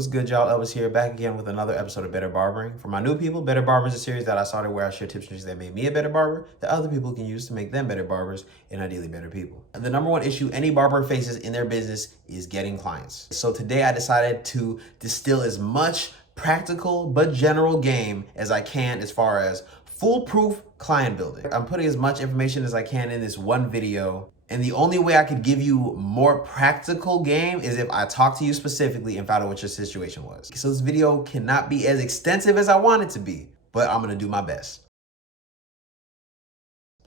What's good, y'all? Elvis here, back again with another episode of Better Barbering. For my new people, Better Barbering is a series that I started where I share tips and tricks that made me a better barber that other people can use to make them better barbers and ideally better people. The number one issue any barber faces in their business is getting clients. So today I decided to distill as much practical but general game as I can as far as foolproof client building. I'm putting as much information as I can in this one video. And the only way I could give you more practical game is if I talk to you specifically and found out what your situation was. So this video cannot be as extensive as I want it to be, but I'm gonna do my best.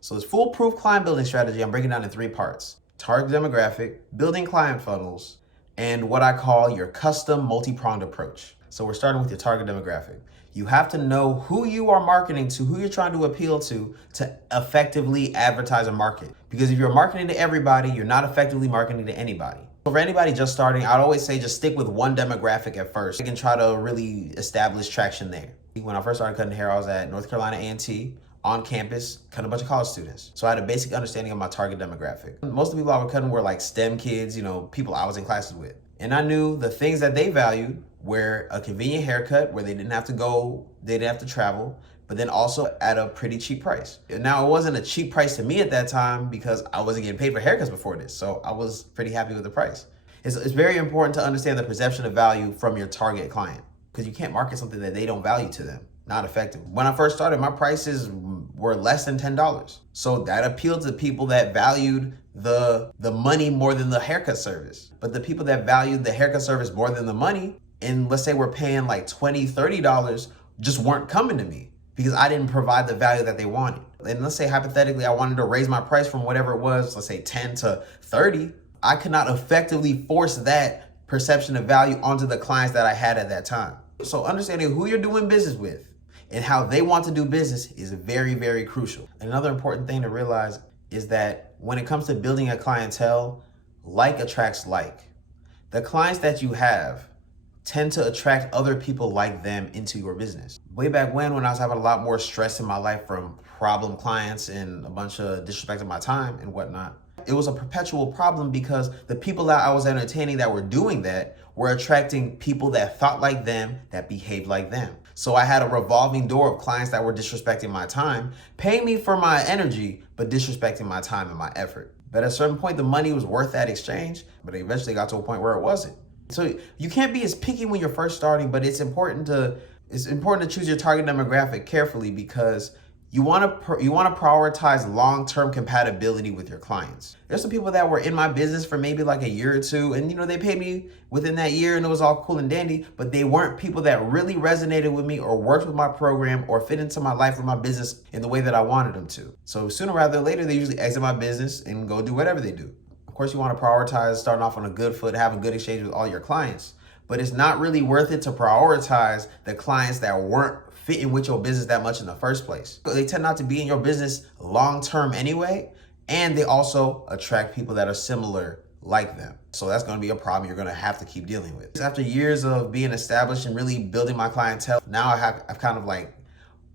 So this foolproof client building strategy, I'm breaking down in three parts: target demographic, building client funnels, and what I call your custom multi-pronged approach. So we're starting with your target demographic. You have to know who you are marketing to, who you're trying to appeal to effectively advertise and market. Because if you're marketing to everybody, you're not effectively marketing to anybody. So for anybody just starting, I'd always say just stick with one demographic at first. You can try to really establish traction there. When I first started cutting hair, I was at North Carolina A&T on campus, cutting a bunch of college students. So I had a basic understanding of my target demographic. Most of the people I was cutting were like STEM kids, people I was in classes with. And I knew the things that they valued were a convenient haircut where they didn't have to travel, but then also at a pretty cheap price. Now, it wasn't a cheap price to me at that time because I wasn't getting paid for haircuts before this. So I was pretty happy with the price. It's very important to understand the perception of value from your target client because you can't market something that they don't value to them. Not effective. When I first started, my prices were less than $10. So that appealed to people that valued the money more than the haircut service. But the people that valued the haircut service more than the money, and let's say we're paying like $20, $30, just weren't coming to me because I didn't provide the value that they wanted. And let's say hypothetically, I wanted to raise my price from whatever it was, let's say 10 to 30. I could not effectively force that perception of value onto the clients that I had at that time. So understanding who you're doing business with and how they want to do business is very, very crucial. Another important thing to realize is that when it comes to building a clientele, like attracts like. The clients that you have tend to attract other people like them into your business. Way back when I was having a lot more stress in my life from problem clients and a bunch of disrespect of my time and whatnot, it was a perpetual problem because the people that I was entertaining that were doing that were attracting people that thought like them, that behaved like them. So I had a revolving door of clients that were disrespecting my time, paying me for my energy, but disrespecting my time and my effort. But at a certain point, the money was worth that exchange, but it eventually got to a point where it wasn't. So you can't be as picky when you're first starting, but it's important to choose your target demographic carefully because you want to prioritize long-term compatibility with your clients. There's some people that were in my business for maybe like a year or two, and they paid me within that year and it was all cool and dandy, but they weren't people that really resonated with me or worked with my program or fit into my life or my business in the way that I wanted them to. So sooner rather than later, they usually exit my business and go do whatever they do. Of course, you want to prioritize starting off on a good foot, have a good exchange with all your clients, but it's not really worth it to prioritize the clients that weren't fitting with your business that much in the first place. They tend not to be in your business long-term anyway, and they also attract people that are similar like them. So that's going to be a problem you're going to have to keep dealing with. After years of being established and really building my clientele, now I've kind of like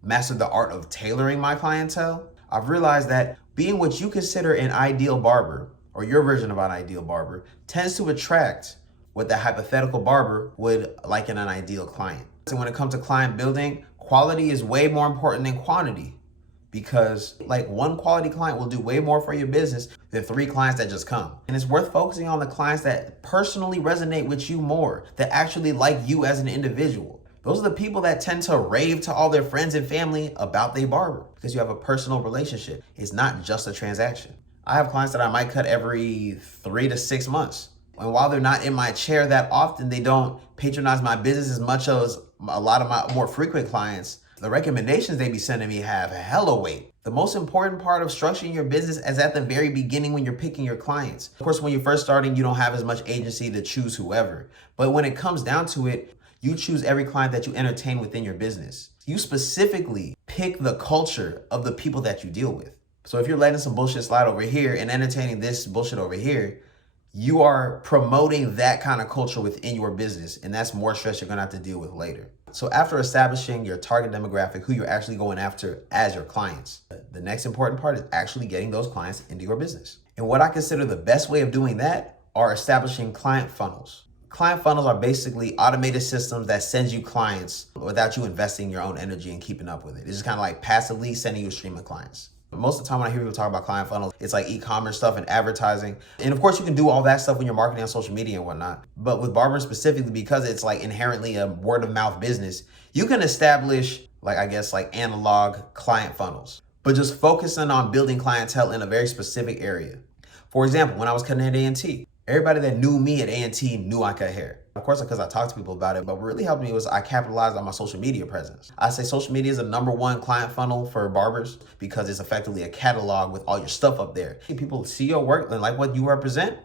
mastered the art of tailoring my clientele. I've realized that being what you consider an ideal barber, or your version of an ideal barber, tends to attract what the hypothetical barber would like in an ideal client. So when it comes to client building, quality is way more important than quantity because like one quality client will do way more for your business than 3 clients that just come. And it's worth focusing on the clients that personally resonate with you more, that actually like you as an individual. Those are the people that tend to rave to all their friends and family about their barber because you have a personal relationship. It's not just a transaction. I have clients that I might cut every 3 to 6 months. And while they're not in my chair that often, they don't patronize my business as much as a lot of my more frequent clients. The recommendations they be sending me have hella weight. The most important part of structuring your business is at the very beginning when you're picking your clients. Of course, when you're first starting, you don't have as much agency to choose whoever. But when it comes down to it, you choose every client that you entertain within your business. You specifically pick the culture of the people that you deal with. So if you're letting some bullshit slide over here and entertaining this bullshit over here, you are promoting that kind of culture within your business, and that's more stress you're gonna have to deal with later. So after establishing your target demographic, who you're actually going after as your clients, the next important part is actually getting those clients into your business. And what I consider the best way of doing that are establishing client funnels. Client funnels are basically automated systems that sends you clients without you investing your own energy and keeping up with it. It's just kind of like passively sending you a stream of clients. Most of the time when I hear people talk about client funnels, it's like e-commerce stuff and advertising. And of course you can do all that stuff when you're marketing on social media and whatnot. But with barbering specifically, because it's like inherently a word of mouth business, you can establish like analog client funnels, but just focusing on building clientele in a very specific area. For example, when I was cutting hair at A&T, everybody that knew me at A&T knew I cut hair. Of course, because I talked to people about it, but what really helped me was I capitalized on my social media presence. I say social media is the #1 client funnel for barbers because it's effectively a catalog with all your stuff up there. People see your work and like what you represent,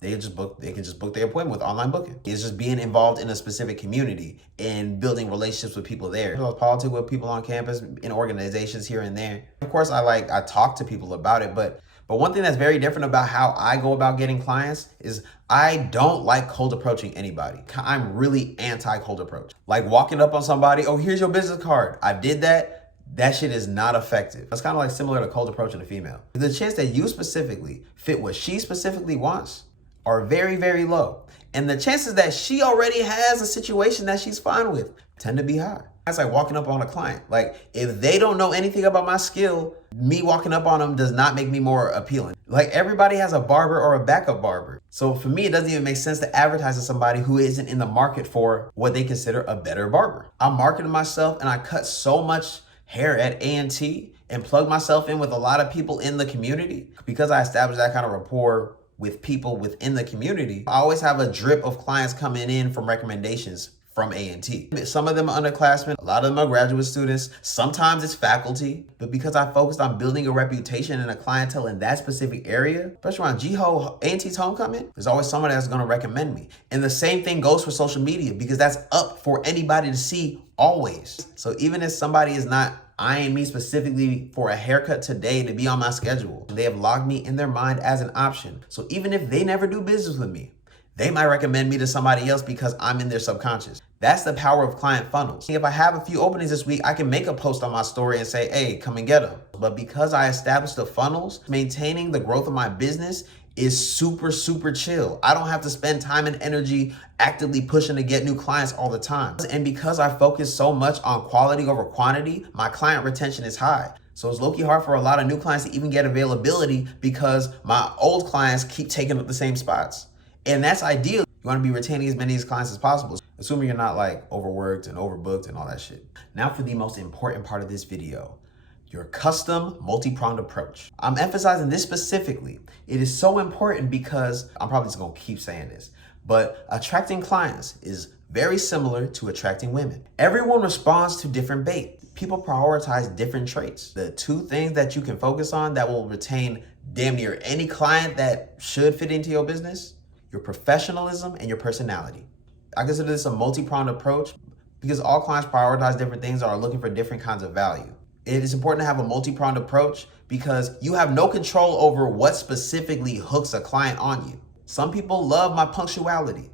they can just book their appointment with online booking. It's just being involved in a specific community and building relationships with people there. I was politic with people on campus, in organizations here and there. Of course, I talk to people about it, but one thing that's very different about how I go about getting clients is I don't like cold approaching anybody. I'm really anti-cold approach. Like walking up on somebody, oh, here's your business card. I did that. That shit is not effective. It's kind of like similar to cold approaching a female. The chance that you specifically fit what she specifically wants are very, very low. And the chances that she already has a situation that she's fine with tend to be high. That's like walking up on a client. Like if they don't know anything about my skill, me walking up on them does not make me more appealing. Like everybody has a barber or a backup barber. So for me, it doesn't even make sense to advertise to somebody who isn't in the market for what they consider a better barber. I'm marketing myself and I cut so much hair at A&T and plug myself in with a lot of people in the community because I established that kind of rapport with people within the community. I always have a drip of clients coming in from recommendations from A&T. Some of them are underclassmen, a lot of them are graduate students, sometimes it's faculty, but because I focused on building a reputation and a clientele in that specific area, especially around GHO, A&T's homecoming, there's always someone that's gonna recommend me. And the same thing goes for social media because that's up for anybody to see always. So even if somebody is not eyeing me specifically for a haircut today to be on my schedule, they have logged me in their mind as an option. So even if they never do business with me, they might recommend me to somebody else because I'm in their subconscious. That's the power of client funnels. If I have a few openings this week, I can make a post on my story and say, hey, come and get them. But because I established the funnels, maintaining the growth of my business is super, super chill. I don't have to spend time and energy actively pushing to get new clients all the time. And because I focus so much on quality over quantity, my client retention is high. So it's low-key hard for a lot of new clients to even get availability because my old clients keep taking up the same spots. And that's ideal. You want to be retaining as many of these clients as possible, assuming you're not like overworked and overbooked and all that shit. Now for the most important part of this video, your custom multi-pronged approach. I'm emphasizing this specifically. It is so important because I'm probably just gonna keep saying this, but attracting clients is very similar to attracting women. Everyone responds to different bait. People prioritize different traits. The two things that you can focus on that will retain damn near any client that should fit into your business: your professionalism and your personality. I consider this a multi-pronged approach because all clients prioritize different things or are looking for different kinds of value. It is important to have a multi-pronged approach because you have no control over what specifically hooks a client on you. Some people love my punctuality.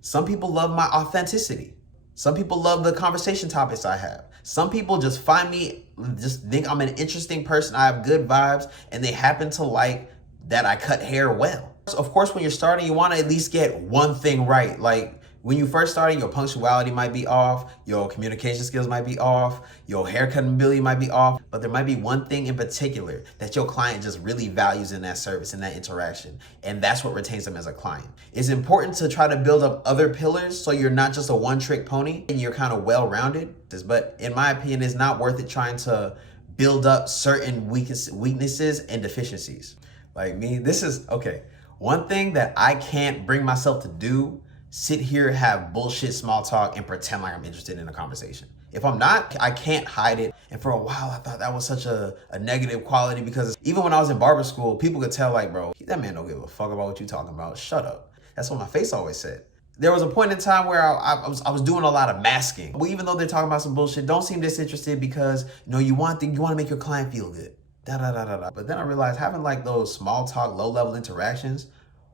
Some people love my authenticity. Some people love the conversation topics I have. Some people just find me, just think I'm an interesting person, I have good vibes, and they happen to like that I cut hair well. Of course, when you're starting, you want to at least get one thing right. Like when you first starting, your punctuality might be off, your communication skills might be off, your haircut ability might be off, but there might be one thing in particular that your client just really values in that service, in that interaction. And that's what retains them as a client. It's important to try to build up other pillars so you're not just a one-trick pony and you're kind of well-rounded. But in my opinion, it's not worth it trying to build up certain weaknesses and deficiencies. Like me, this is, okay. One thing that I can't bring myself to do, sit here, have bullshit small talk and pretend like I'm interested in a conversation. If I'm not, I can't hide it. And for a while, I thought that was such a negative quality because even when I was in barber school, people could tell like, bro, that man don't give a fuck about what you talking about. Shut up. That's what my face always said. There was a point in time where I was doing a lot of masking. Well, even though they're talking about some bullshit, don't seem disinterested because you want to make your client feel good. But then I realized having like those small talk, low level interactions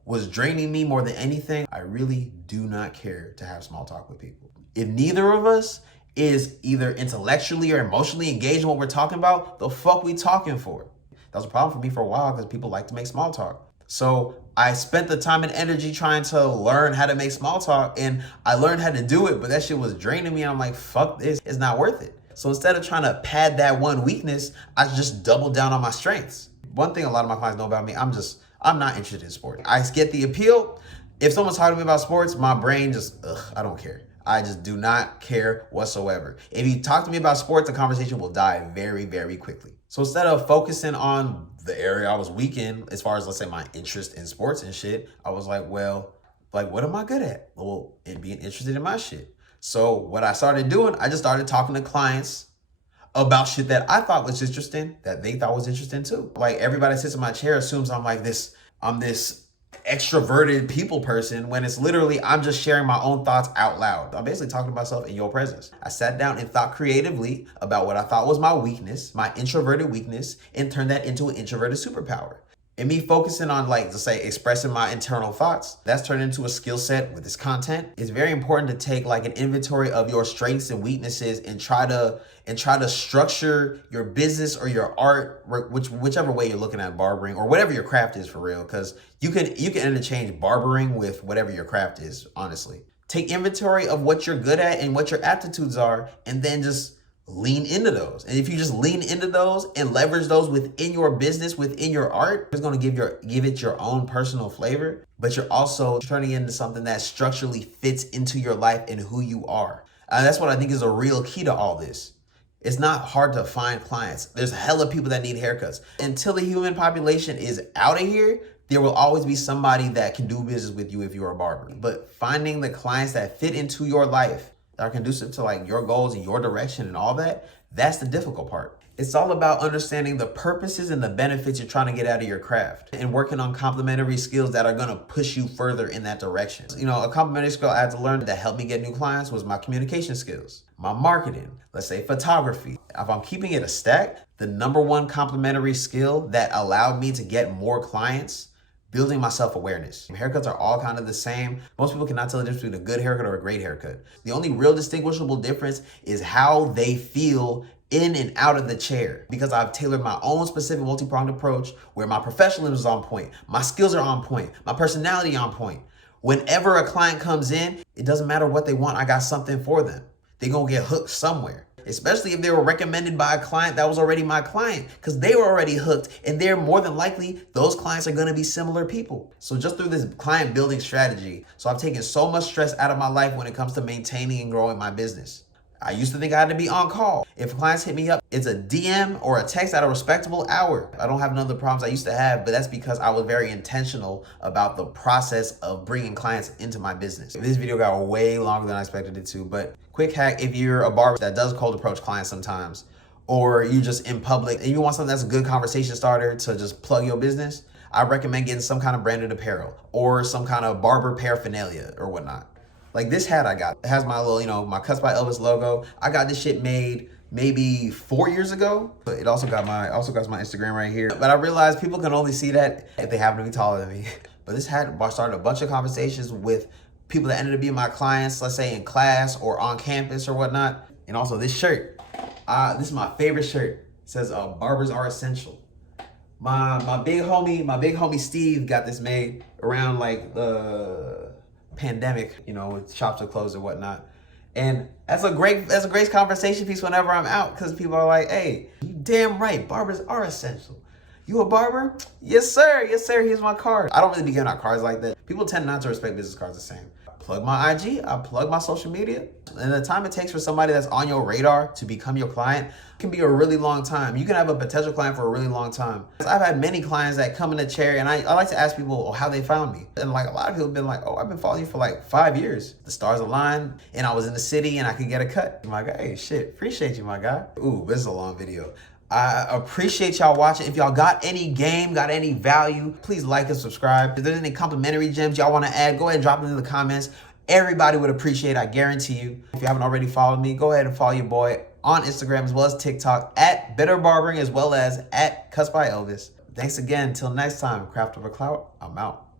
was draining me more than anything. I really do not care to have small talk with people. If neither of us is either intellectually or emotionally engaged in what we're talking about, the fuck we talking for? That was a problem for me for a while because people like to make small talk. So I spent the time and energy trying to learn how to make small talk, and I learned how to do it, but that shit was draining me. And I'm like, fuck this, it's not worth it. So instead of trying to pad that one weakness, I just doubled down on my strengths. One thing a lot of my clients know about me, I'm not interested in sports. I get the appeal. If someone's talking to me about sports, my brain just, I don't care. I just do not care whatsoever. If you talk to me about sports, the conversation will die very, very quickly. So instead of focusing on the area I was weak in, as far as, let's say, my interest in sports and shit, I was like, well, like, what am I good at? Well, it being interested in my shit. So what I started doing, I just started talking to clients about shit that I thought was interesting, that they thought was interesting too. Like, everybody that sits in my chair assumes I'm this extroverted people person, when it's literally I'm just sharing my own thoughts out loud. I'm basically talking to myself in your presence. I sat down and thought creatively about what I thought was my weakness, my introverted weakness, and turned that into an introverted superpower. And me focusing on, like, to say, expressing my internal thoughts, that's turned into a skill set with this content. It's very important to take like an inventory of your strengths and weaknesses and try to structure your business or your art, whichever way you're looking at barbering or whatever your craft is for real, because you can interchange barbering with whatever your craft is, honestly. Take inventory of what you're good at and what your aptitudes are, and then just lean into those. And if you just lean into those and leverage those within your business, within your art, it's going to give it your own personal flavor, but you're also turning it into something that structurally fits into your life and who you are. That's what I think is a real key to all this. It's not hard to find clients. There's hella people that need haircuts. Until the human population is out of here, there will always be somebody that can do business with you if you're a barber. But finding the clients that fit into your life, that are conducive to like your goals and your direction and all that, that's the difficult part. It's all about understanding the purposes and the benefits you're trying to get out of your craft and working on complementary skills that are going to push you further in that direction. You know, a complementary skill I had to learn that helped me get new clients was my communication skills, my marketing, let's say photography. If I'm keeping it a stack, the number one complementary skill that allowed me to get more clients, building my self-awareness. Haircuts are all kind of the same. Most people cannot tell the difference between a good haircut or a great haircut. The only real distinguishable difference is how they feel in and out of the chair, because I've tailored my own specific multi-pronged approach where my professionalism is on point, my skills are on point, my personality on point. Whenever a client comes in, it doesn't matter what they want, I got something for them. They're gonna get hooked somewhere, especially if they were recommended by a client that was already my client, because they were already hooked, and they're more than likely, those clients are gonna be similar people. So just through this client building strategy, so I've taken so much stress out of my life when it comes to maintaining and growing my business. I used to think I had to be on call. If clients hit me up, it's a DM or a text at a respectable hour. I don't have none of the problems I used to have, but that's because I was very intentional about the process of bringing clients into my business. This video got way longer than I expected it to, but quick hack, if you're a barber that does cold approach clients sometimes, or you just in public and you want something that's a good conversation starter to just plug your business, I recommend getting some kind of branded apparel or some kind of barber paraphernalia or whatnot. Like this hat I got, it has my little, my Cuts by Elvis logo. I got this shit made maybe 4 years ago, but it also got my Instagram right here. But I realized people can only see that if they happen to be taller than me. But this hat started a bunch of conversations with people that ended up being my clients, let's say in class or on campus or whatnot. And also this shirt, this is my favorite shirt. It says barbers are essential. My big homie Steve got this made around like the pandemic, with shops are closed and whatnot. And that's a great conversation piece whenever I'm out, because people are like, hey, you damn right, barbers are essential. You a barber? Yes, sir. Yes, sir. Here's my card. I don't really be giving out cards like that. People tend not to respect business cards the same. I plug my IG, I plug my social media. And the time it takes for somebody that's on your radar to become your client can be a really long time. You can have a potential client for a really long time. I've had many clients that come in the chair, and I like to ask people how they found me. And like a lot of people have been like, oh, I've been following you for like 5 years. The stars aligned and I was in the city and I could get a cut. I'm like, hey, shit, appreciate you, my guy. Ooh, this is a long video. I appreciate y'all watching. If y'all got any game, got any value, please like and subscribe. If there's any complimentary gems y'all want to add, go ahead and drop them in the comments. Everybody would appreciate it, I guarantee you. If you haven't already followed me, go ahead and follow your boy on Instagram as well as TikTok at Better Barbering as well as at Cuts by Elvis. Thanks again. Until next time, Craft Over Clout, I'm out.